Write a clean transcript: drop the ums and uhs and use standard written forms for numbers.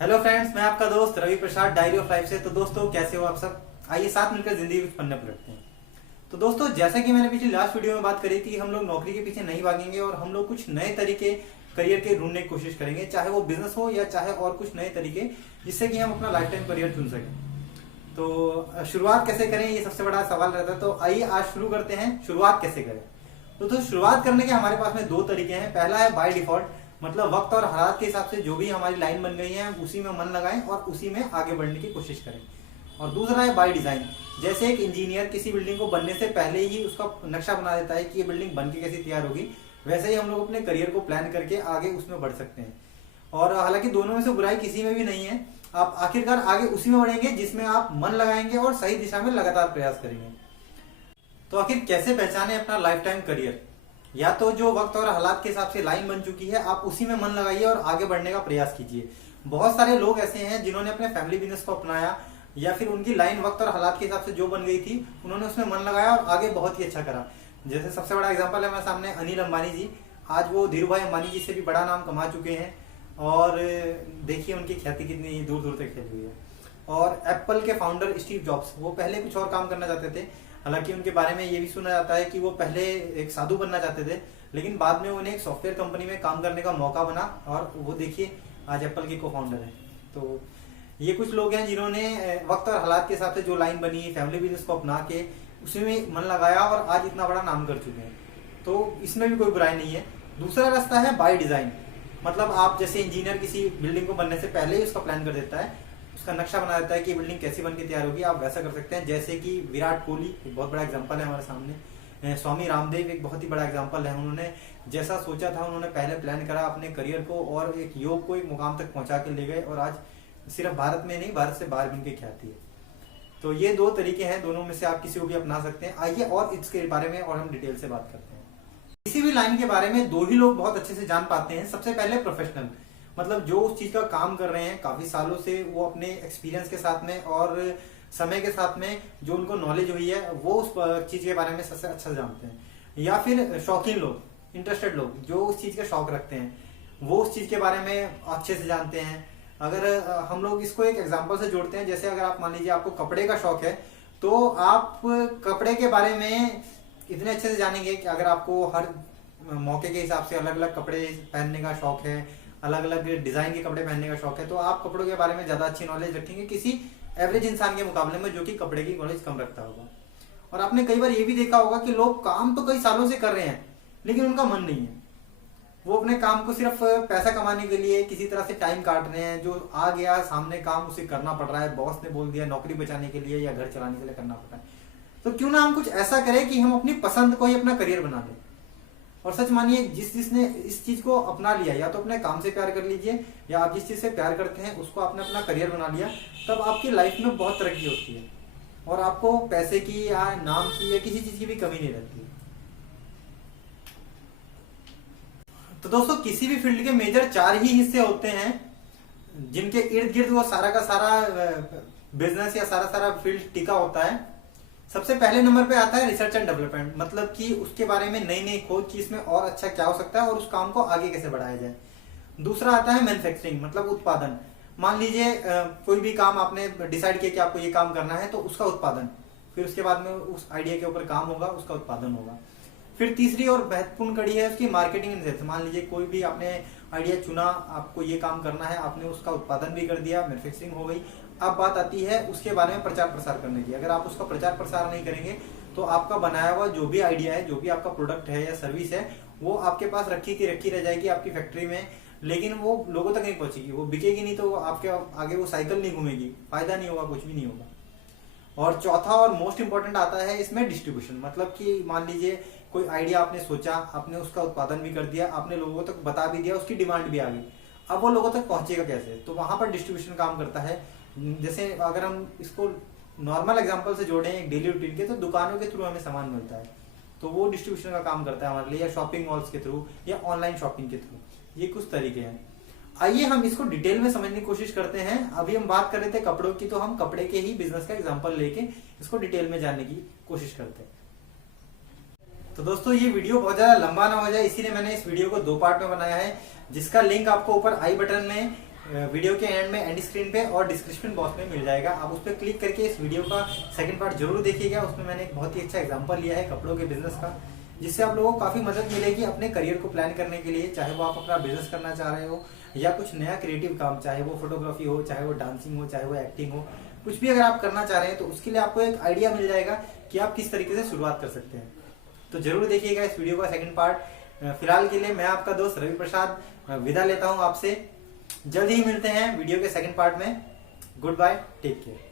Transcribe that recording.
Hello friends, मैं आपका दोस्त रवि प्रसाद डायरी ऑफ लाइफ से। तो दोस्तों, कैसे हो आप सब? आइए साथ मिलकर जिंदगी कुछ पन्ने पलटते हैं। तो दोस्तों, जैसा कि मैंने पिछली लास्ट वीडियो में बात करी थी, हम लोग नौकरी के पीछे नहीं भागेंगे और हम लोग कुछ नए तरीके करियर के ढूंढने की कोशिश करेंगे, चाहे वो बिजनेस हो या चाहे और कुछ नए तरीके, जिससे कि हम अपना लाइफ टाइम करियर चुन सकें। तो शुरुआत कैसे करें, ये सबसे बड़ा सवाल रहता है। तो आइए आज शुरू करते हैं। शुरुआत कैसे करें? तो शुरुआत करने के हमारे पास में दो तरीके हैं। पहला है बाय डिफॉल्ट, मतलब वक्त और हालात के हिसाब से जो भी हमारी लाइन बन गई है उसी में मन लगाएं और उसी में आगे बढ़ने की कोशिश करें। और दूसरा है बाय डिजाइन, जैसे एक इंजीनियर किसी बिल्डिंग को बनने से पहले ही उसका नक्शा बना देता है कि ये बिल्डिंग बन के कैसी तैयार होगी, वैसे ही हम लोग अपने करियर को प्लान करके आगे उसमें बढ़ सकते हैं। और हालांकि दोनों में से बुराई किसी में भी नहीं है, आप आखिरकार आगे उसी में बढ़ेंगे जिसमें आप मन लगाएंगे और सही दिशा में लगातार प्रयास करेंगे। तो आखिर कैसे पहचाने अपना लाइफ टाइम करियर? या तो जो वक्त और हालात के हिसाब से लाइन बन चुकी है, आप उसी में मन लगाइए और आगे बढ़ने का प्रयास कीजिए। बहुत सारे लोग ऐसे हैं जिन्होंने अपने फैमिली बिजनेस को अपनाया, या फिर उनकी लाइन वक्त और हालात के हिसाब से जो बन गई थी, उन्होंने उसमें मन लगाया और आगे बहुत ही अच्छा करा। जैसे सबसे बड़ा एग्जांपल है मेरे सामने अनिल अंबानी जी। आज वो धीरू भाई अंबानी जी से भी बड़ा नाम कमा चुके हैं और देखिए उनकी ख्याति कितनी दूर दूर तक फैली हुई है। और एप्पल के फाउंडर स्टीव जॉब्स, वो पहले कुछ और काम करना चाहते थे। हालांकि उनके बारे में ये भी सुना जाता है कि वो पहले एक साधु बनना चाहते थे, लेकिन बाद में उन्हें एक सॉफ्टवेयर कंपनी में काम करने का मौका बना और वो देखिए आज एप्पल के को फाउंडर है। तो ये कुछ लोग हैं जिन्होंने वक्त और हालात के हिसाब से जो लाइन बनी, फैमिली बिजनेस को अपना के उसी में मन लगाया और आज इतना बड़ा नाम कर चुके हैं। तो इसमें भी कोई बुराई नहीं है। दूसरा रास्ता है बाय डिजाइन, मतलब आप जैसे इंजीनियर किसी बिल्डिंग को बनने से पहले ही उसका प्लान कर देता है, उसका नक्शा बना देता है कि बिल्डिंग कैसी बन के तैयार होगी। आप वैसा कर सकते हैं, जैसे कि विराट कोहली एक बहुत बड़ा एग्जांपल है हमारे सामने। स्वामी रामदेव एक बहुत ही बड़ा एग्जांपल है। उन्होंने जैसा सोचा था, उन्होंने पहले प्लान करा अपने करियर को और एक योग को एक मुकाम तक पहुंचा के ले गए और आज सिर्फ भारत में नहीं, भारत से बाहर भी उनकी ख्याति है। तो ये दो तरीके हैं, दोनों में से आप किसी को भी अपना सकते हैं। आइए और इसके बारे में और हम डिटेल से बात करते हैं। किसी भी लाइन के बारे में दो ही लोग बहुत अच्छे से जान पाते हैं। सबसे पहले प्रोफेशनल, मतलब जो उस चीज का काम कर रहे हैं काफी सालों से, वो अपने एक्सपीरियंस के साथ में और समय के साथ में जो उनको नॉलेज हुई है वो उस चीज के बारे में सबसे अच्छा जानते हैं। या फिर शौकीन लोग, इंटरेस्टेड लोग जो उस चीज का शौक रखते हैं, वो उस चीज के बारे में अच्छे से जानते हैं। अगर हम लोग इसको एक एग्जाम्पल से जोड़ते हैं, जैसे अगर आप मान लीजिए आपको कपड़े का शौक है, तो आप कपड़े के बारे में इतने अच्छे से जानेंगे कि अगर आपको हर मौके के हिसाब से अलग अलग कपड़े पहनने का शौक है, अलग अलग डिजाइन के कपड़े पहनने का शौक है, तो आप कपड़ों के बारे में ज्यादा अच्छी नॉलेज रखेंगे किसी एवरेज इंसान के मुकाबले में जो कि कपड़े की नॉलेज कम रखता होगा। और आपने कई बार ये भी देखा होगा कि लोग काम तो कई सालों से कर रहे हैं लेकिन उनका मन नहीं है। वो अपने काम को सिर्फ पैसा कमाने के लिए किसी तरह से टाइम काट रहे हैं। जो आ गया सामने काम उसे करना पड़ रहा है, बॉस ने बोल दिया, नौकरी बचाने के लिए या घर चलाने के लिए करना पड़ रहा है। तो क्यों ना हम कुछ ऐसा करें कि हम अपनी पसंद को ही अपना करियर बना लें। और सच मानिए, जिसने इस चीज को अपना लिया, या तो अपने काम से प्यार कर लीजिए या आप जिस चीज से प्यार करते हैं उसको आपने अपना करियर बना लिया, तब आपकी लाइफ में बहुत तरक्की होती है और आपको पैसे की या नाम की या किसी चीज की भी कमी नहीं रहती। तो दोस्तों, किसी भी फील्ड के मेजर 4 ही हिस्से होते हैं जिनके इर्द गिर्द वो सारा का सारा बिजनेस या सारा फील्ड टिका होता है। सबसे पहले नंबर पे आता है रिसर्च एंड डेवलपमेंट, मतलब कि उसके बारे में नई नई खोज की इसमें और अच्छा क्या हो सकता है और उस काम को आगे कैसे बढ़ाया जाए। दूसरा आता है मैन्युफैक्चरिंग, मतलब उत्पादन। मान लीजिए कोई भी काम आपने डिसाइड किया कि आपको ये काम करना है, तो उसका उत्पादन, फिर उसके बाद में उस आइडिया के ऊपर काम होगा, उसका उत्पादन होगा। फिर तीसरी और महत्वपूर्ण कड़ी है उसकी मार्केटिंग एंड सेल्स। मान लीजिए कोई भी आपने आइडिया चुना, आपको ये काम करना है, आपने उसका उत्पादन भी कर दिया, मैन्युफैक्चरिंग हो गई। अब बात आती है उसके बारे में प्रचार प्रसार करने की। अगर आप उसका प्रचार प्रसार नहीं करेंगे तो आपका बनाया हुआ जो भी आइडिया है, जो भी आपका प्रोडक्ट है या सर्विस है, वो आपके पास रखी की रखी रह जाएगी आपकी फैक्ट्री में, लेकिन वो लोगों तक नहीं पहुंचेगी, वो बिकेगी नहीं, तो आपके आगे वो साइकिल नहीं घूमेगी, फायदा नहीं होगा, कुछ भी नहीं होगा। और चौथा और मोस्ट इंपॉर्टेंट आता है इसमें डिस्ट्रीब्यूशन, मतलब कि मान लीजिए कोई आइडिया आपने सोचा, आपने उसका उत्पादन भी कर दिया, आपने लोगों तक बता भी दिया, उसकी डिमांड भी आ गई, अब वो लोगों तक पहुंचेगा कैसे? तो वहां पर डिस्ट्रीब्यूशन काम करता है। जैसे अगर हम इसको नॉर्मल एग्जांपल से जोड़ें एक डेली रूटीन के, तो दुकानों के थ्रू हमें सामान मिलता है, तो वो डिस्ट्रीब्यूशन का काम करता है हमारे लिए, या शॉपिंग मॉल्स के थ्रू या ऑनलाइन शॉपिंग के थ्रू। ये कुछ तरीके हैं। आइए हम इसको डिटेल में समझने की कोशिश करते हैं। अभी हम बात कर रहे थे कपड़ों की, तो हम कपड़े के ही बिजनेस का एग्जांपल लेके इसको डिटेल में जानने की कोशिश करते हैं। तो दोस्तों, ये वीडियो बहुत ज्यादा लंबा ना हो जाए, इसीलिए मैंने इस वीडियो को 2 पार्ट में बनाया है, जिसका लिंक आपको ऊपर आई बटन में वीडियो के एंड में, एंड स्क्रीन पे और डिस्क्रिप्शन बॉक्स में मिल जाएगा। आप उस पर क्लिक करके इस वीडियो का सेकंड पार्ट जरूर देखिएगा। उसमें मैंने एक बहुत ही अच्छा एग्जांपल लिया है कपड़ों के बिजनेस का, जिससे आप लोगों को काफी मदद मिलेगी अपने करियर को प्लान करने के लिए। चाहे वो आप अपना बिजनेस करना चाह रहे हो या कुछ नया क्रिएटिव काम, चाहे वो फोटोग्राफी हो, चाहे वो डांसिंग हो, चाहे वो एक्टिंग हो, कुछ भी अगर आप करना चाह रहे हैं तो उसके लिए आपको एक आइडिया मिल जाएगा कि आप किस तरीके से शुरुआत कर सकते हैं। तो जरूर देखिएगा इस वीडियो का सेकंड पार्ट। फिलहाल के लिए मैं आपका दोस्त रवि प्रसाद विदा लेता हूं आपसे। जल्द ही मिलते हैं वीडियो के सेकंड पार्ट में। Goodbye, take care.